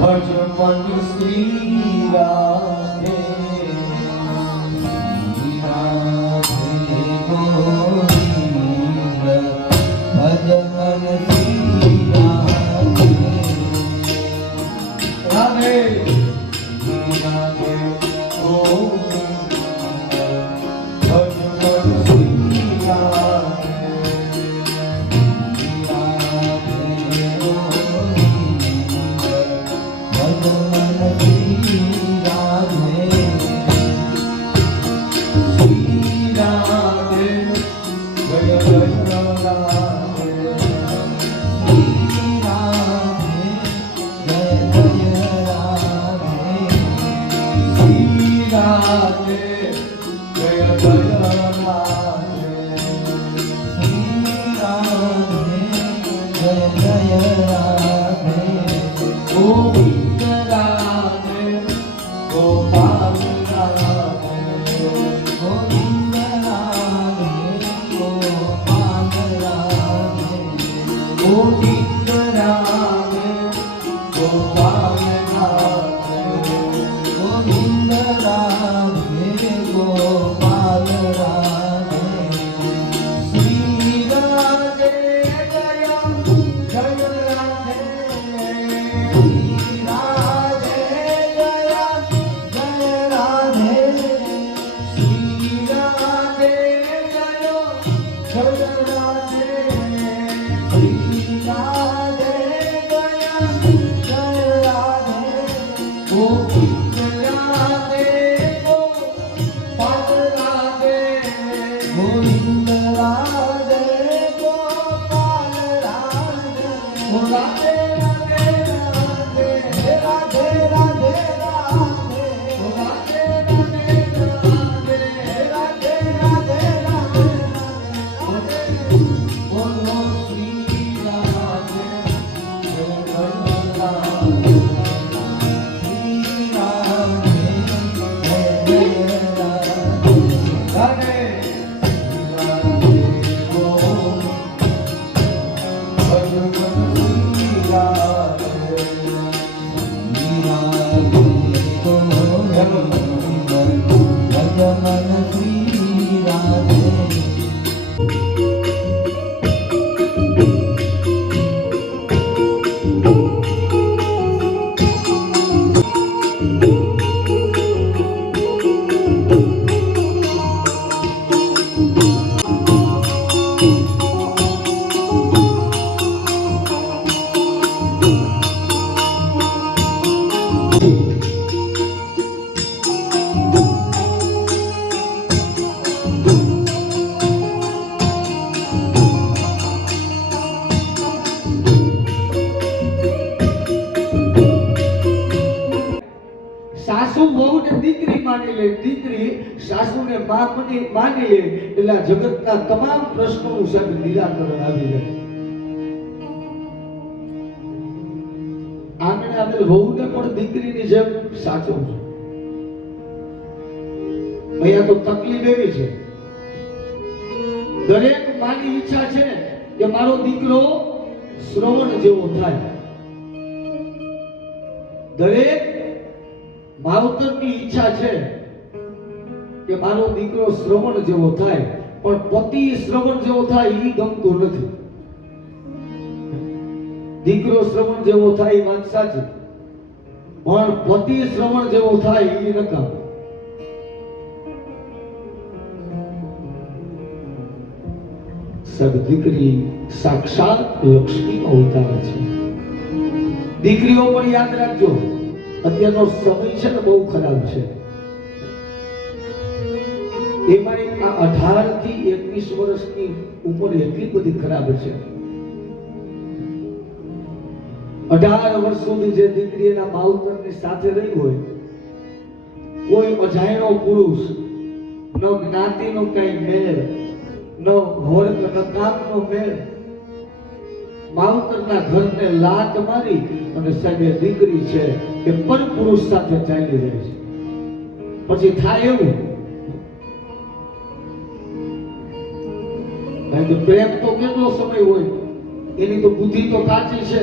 ભજમન શ્રી રાધે રાધે ગોવિંદ ભજમન શ્રી રાધે રાધે રાધે ગોવિંદ ભજમન શ્રી રાધે જય રાધે ગોવિંદ રાધે ગોપાલ રાધે ગોવિંદ રાધે ગોપાલ રાધે ગોવિંદ રાધે ગોપાલ રાધે ગોવિંદ રાધે ગોપાલ રાધે શ્રી રાધે જય જય રાધે શ્રી રાધે જય જય રાધે શ્રી રાધે જય જય રાધે શ્રી રાધે જય જય રાધે ગોવિંદ રાધે ગોપાલ રાધે ગોવિંદ રાધે ગોપાલ રાધે રાધે રાધે રાધે રાધે રાધે રાધે રાધે રાધે રાધે બોલો શ્રી રાધે જય રાધે શ્રી રાધે જય રાધે સાસુ વહુને દીકરી માની લે, દીકરી સાસુને માની લે એટલે આ જગતના તમામ પ્રશ્નોનું સાહેબ નિરાકરણ આવી જાય. આંગણે આવેલ વહુને પણ દીકરીની જેમ સાચવજો. અહીંયા તો તકલીફ એવી છે, દરેક માની ઈચ્છા છે કે મારો દીકરો શ્રવણ જેવો થાય. દરેક માવતરની ઈચ્છા છે કે મારો દીકરો શ્રવણ જેવો થાય, પણ પતિ શ્રવણ જેવો થાય એ ગમતું નથી. દીકરો શ્રવણ જેવો થાય એ વાત સાચી, પણ પતિ શ્રવણ જેવો થાય એ નકામ. સબ દીકરી સાક્ષાત લક્ષ્મી અવતાર છે. દીકરીઓ પણ યાદ રાખજો, અત્યારનો સમય છે ને બહુ ખરાબ છે. એમાં આ 18 થી 21 વર્ષની ઉંમર એટલી બધી ખરાબ છે. 18 વર્ષ સુધી જે દીકરી એના માવતરની સાથે રહી હોય, કોઈ અજાણ્યો પુરુષ, ન જ્ઞાતિનો કઈ મેળ, ન વર્ગ ન કામનો મેળ, માવતરના ઘરને લાત મારી અને સાહેબ દીકરી છે એ પર પુરુષ સાથે ચાલી રહી છે. પછી થાય એવું, કારણ કે પ્રેમ તો કેટલો સમય હોય, એની તો બુદ્ધિ તો કાચી છે.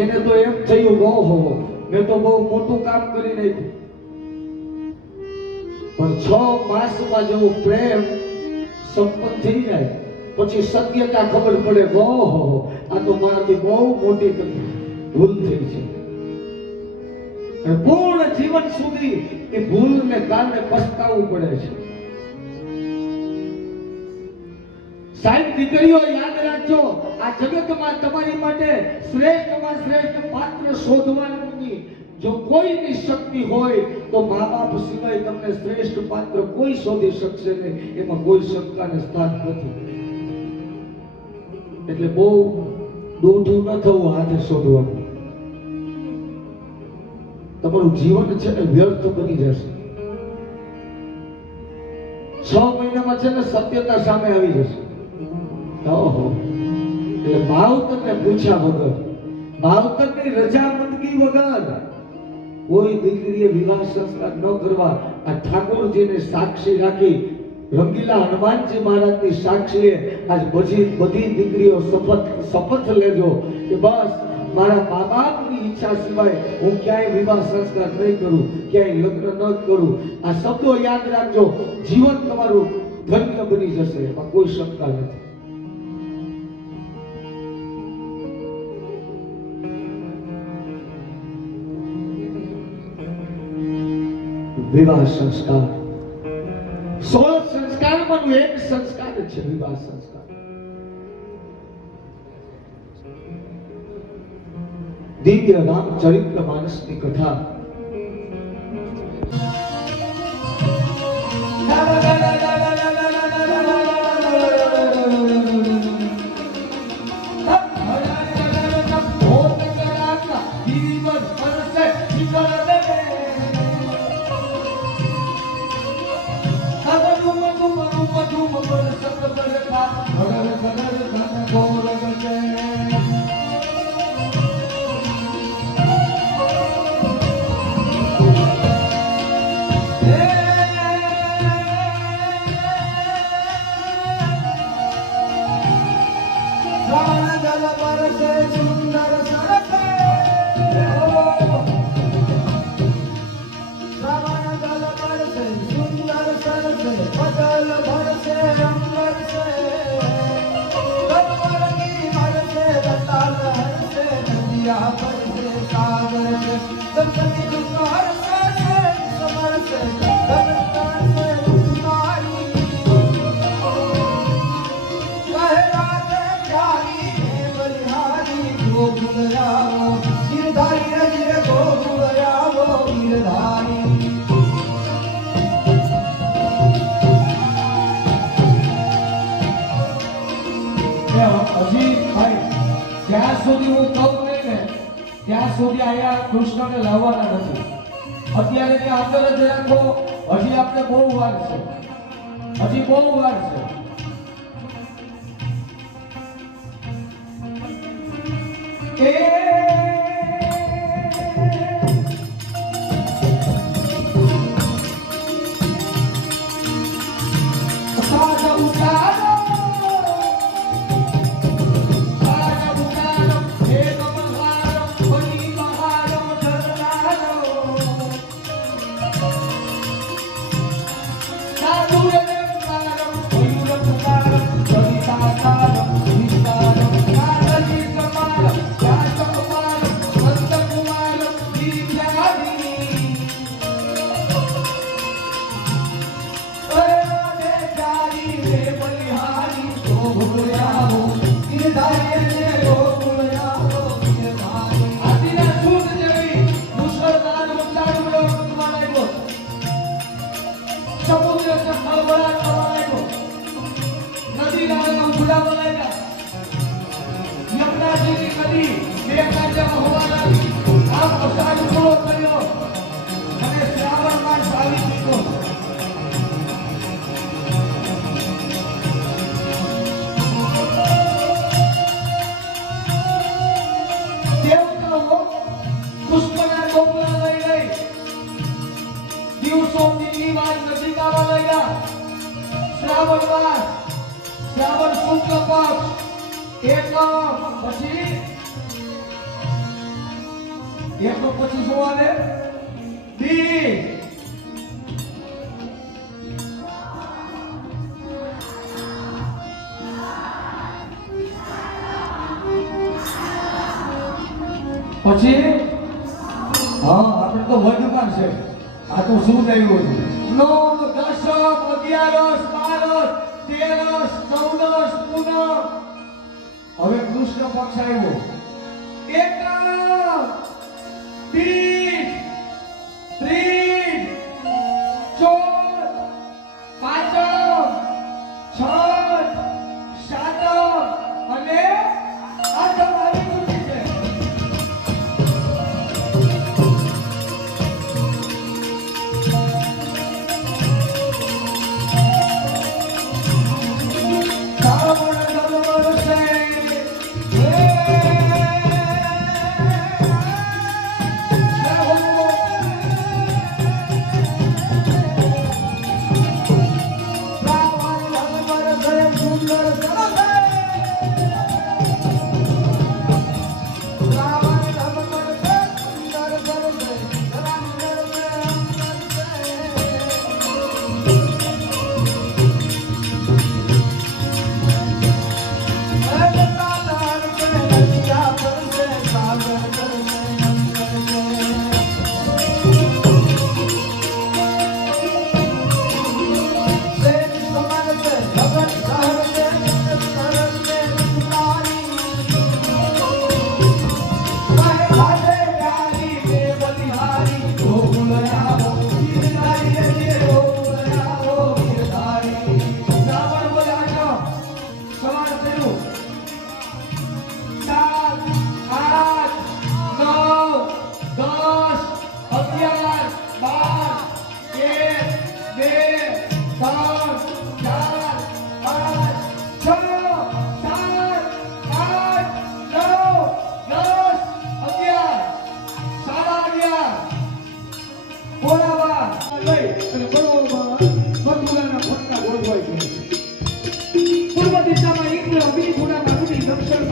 એને તો એમ થયું ઓહો મેં તો બહુ મોટું કામ કરી નાખ્યું. પણ 6 માસમાં જેવો પ્રેમ સંપન્ન થઈ જાય પછી સત્યતા ખબર પડે, ઓહો આ તો મારાથી બહુ મોટી ભૂલ થઈ છે. અને પૂર્ણ જીવન સુધી એ ભૂલને કારણે પછતાવવું પડે છે. સાહેબ દીકરીઓ યાદ રાખજો, આ જગતમાં તમારી માટે શ્રેષ્ઠમાં શ્રેષ્ઠ પાત્ર શોધવાની જો કોઈની શક્તિ હોય તો મા બાપ સિવાય તમને શ્રેષ્ઠ પાત્ર કોઈ શોધી શકશે નહીં. એમાં કોઈ શંકાને સ્થાન નથી. એટલે બહુ દોઢું ન થવું હાથે શોધવાનું. તમારું જીવન છે ને વ્યર્થ બની જશે. 6 મહિનામાં છે ને સત્યતા સામે આવી જશે. ઓહો એટલે માવતરને પૂછ્યા વગર, માવતરની રજામંદગી વગર કોઈ દીકરીએ વિવાહ સંસ્કાર ન કરવા આ ઠાકોરજીને સાક્ષી રાખી, રંગીલા હનુમાનજી મહારાજની સાક્ષીએ આજ બધી દીકરીઓ શપથ લેજો કે બસ મારા મા બાપની ઈચ્છા સિવાય હું ક્યાંય વિવાહ સંસ્કાર નહીં કરું, ક્યાંય લગ્ન ન કરું. આ શબ્દો યાદ રાખજો, જીવન તમારું ધન્ય બની જશે, એમાં કોઈ શંકા નથી. વિવાહ સંસ્કાર 16 સંસ્કારમાંનું એક સંસ્કાર છે વિવાહ સંસ્કાર. દિવ્ય રામચરિત્ર માનસની કથા જ્યાં સુધી હું કહું નહીં ને ત્યાં સુધી અહીંયા કૃષ્ણને લાવવાના નથી. અત્યારે ત્યાં અંદર જ રાખો, હજી આપણે બહુ વાર છે, હજી બહુ વાર છે. શ્રાવણ શુક્લ પક્ષ એકનો પછી શું આવે? બીજ. પછી આપણે તો વધમાં છે. આ તો શું થયું? 9, 10, 11, 12, 13, 14 પૂનમ. હવે કૃષ્ણ પક્ષ આવ્યો. એક બીજ, ત્રીજ, ચોથ, પાંચમ, છઠ, સાતમ અને આઠમ આવી ચૂકી છે.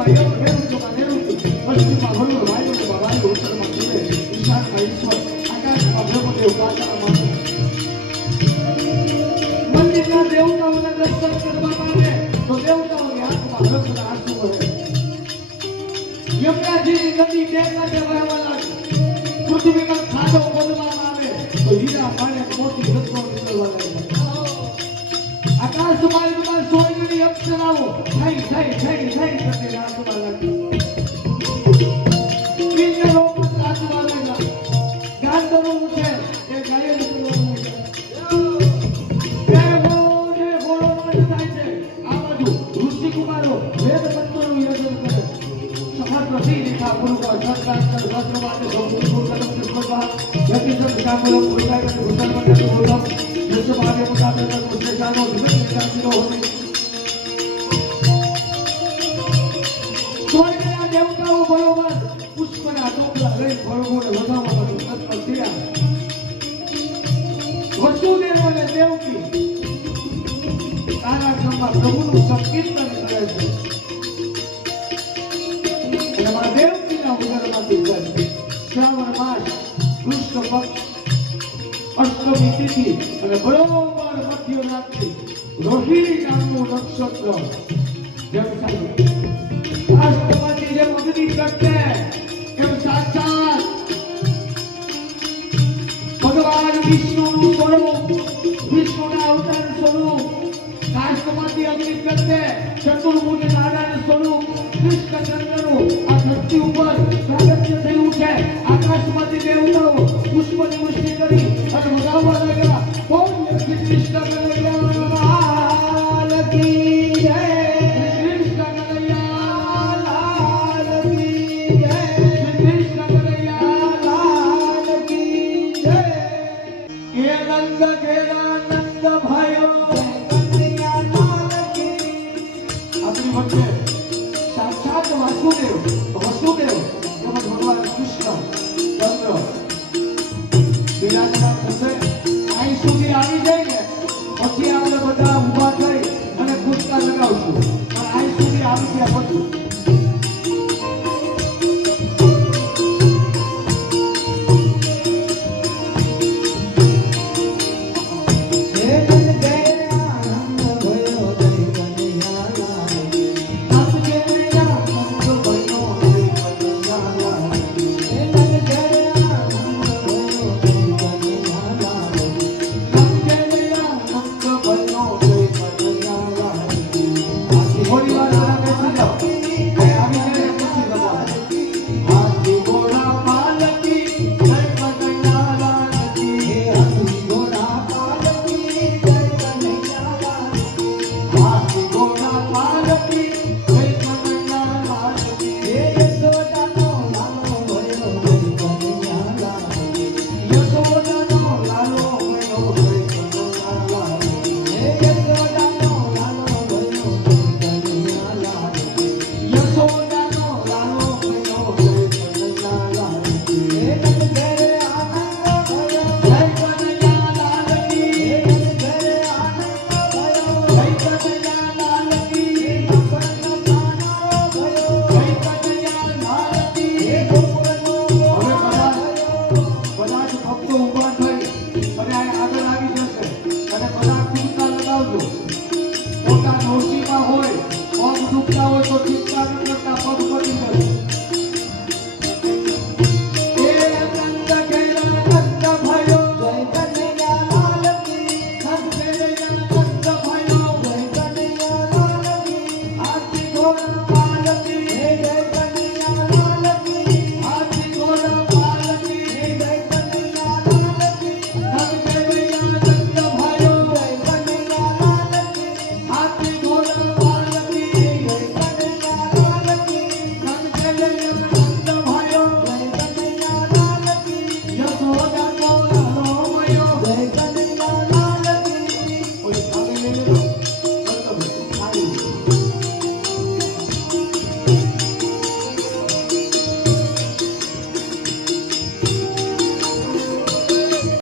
દક્ષિણમાં યમ, નૈઋત્યમાં નૈઋત્ય, પશ્ચિમમાં વરુણ, વાયુવ્યમાં વાયુ, ઉત્તરમાં સૂર્ય, ઈશાનમાં ઈશ્વર, આકાશમાં બ્રહ્મદેવ, પાતાળમાં મંદિરના દેવતાઓને દર્શન કરવા માટે તો દેવતાઓની આંખમાં રક્તના આંસુ વહે. યમરાજીની નદી બે કાંઠે વહેવા લાગી. પૃથ્વીમાં ખાડો ખોદવામાં આવે તો હીરા પાણે મોતી રત્નો નીકળવા લાગ્યા. આકાશમાં સ્વર્ગની અપ્સરાઓ થઈ કરીને નાચવા લાગી. કિન્નરો પણ નાચવા લાગ્યા. ગાંધર્વો છે એ ગાયન કરવા લાગ્યા. જય ભોળોનાથ થાય છે. આ બાજુ ઋષિકુમારો વેદ મંત્રોનું યજન કરે. સહસ્ર રેખા પુરુષા સત્તાસ્તર સહસ્રવાદ સંપૂર્ણ કદમ સ્વર્ગા યતિ સંકામલમ પુરુષાય ભૂષણ મંડળ ભૂષણ દશમાને મુકાબલે મુશ્રેષાનો વિવેકનો હોતે. સ્વર્ગના દેવતાઓ બરોબર પુષ્પના ટોપલા લઈ ભળવોને વધાવવા માટે તત્પર થયા. વસુદેવ અને દેવકી તારા ગામમાં પ્રભુનું સંકીર્તન કરે છે. અને મારા દેવકીના ઉદરમાંથી જાય. શ્રાવણ માસ કૃષ્ણ પક્ષ અષ્ટમી તિથિ અને બરોબર મધ્યરાત્રિ રોહિણી નામનું નક્ષત્ર જેમ અષ્ટમાંથી જેમ અગ્નિ કરતે એમ સાક્ષાત ભગવાન વિષ્ણુનું સ્વરૂપ, વિષ્ણુના અવતાર સ્વરૂપ, કાષ્ટમાંથી અગ્નિ કરતે ચતુર્ભુજ નારાયણ સ્વરૂપ કૃષ્ણચંદ્રનું આ ધરતી ઉપર પ્રાગટ્ય થયું છે. આકાશમાંથી દેવતાઓ પુષ્પની વૃષ્ટિ કરી અને વધાવવા લાગ્યા. કોણ શ્રી કૃષ્ણ કનૈયા લાલ કી જય, શ્રી કૃષ્ણ કનૈયા લાલ કી જય, શ્રી કૃષ્ણ કનૈયા લાલ કી જય. એ નંદ ઘેરા નંદ ભાઈઓ કનૈયા લાલ કી. આપણી વચ્ચે સાક્ષાત વાસુદેવ તેમજ ભગવાન કૃષ્ણ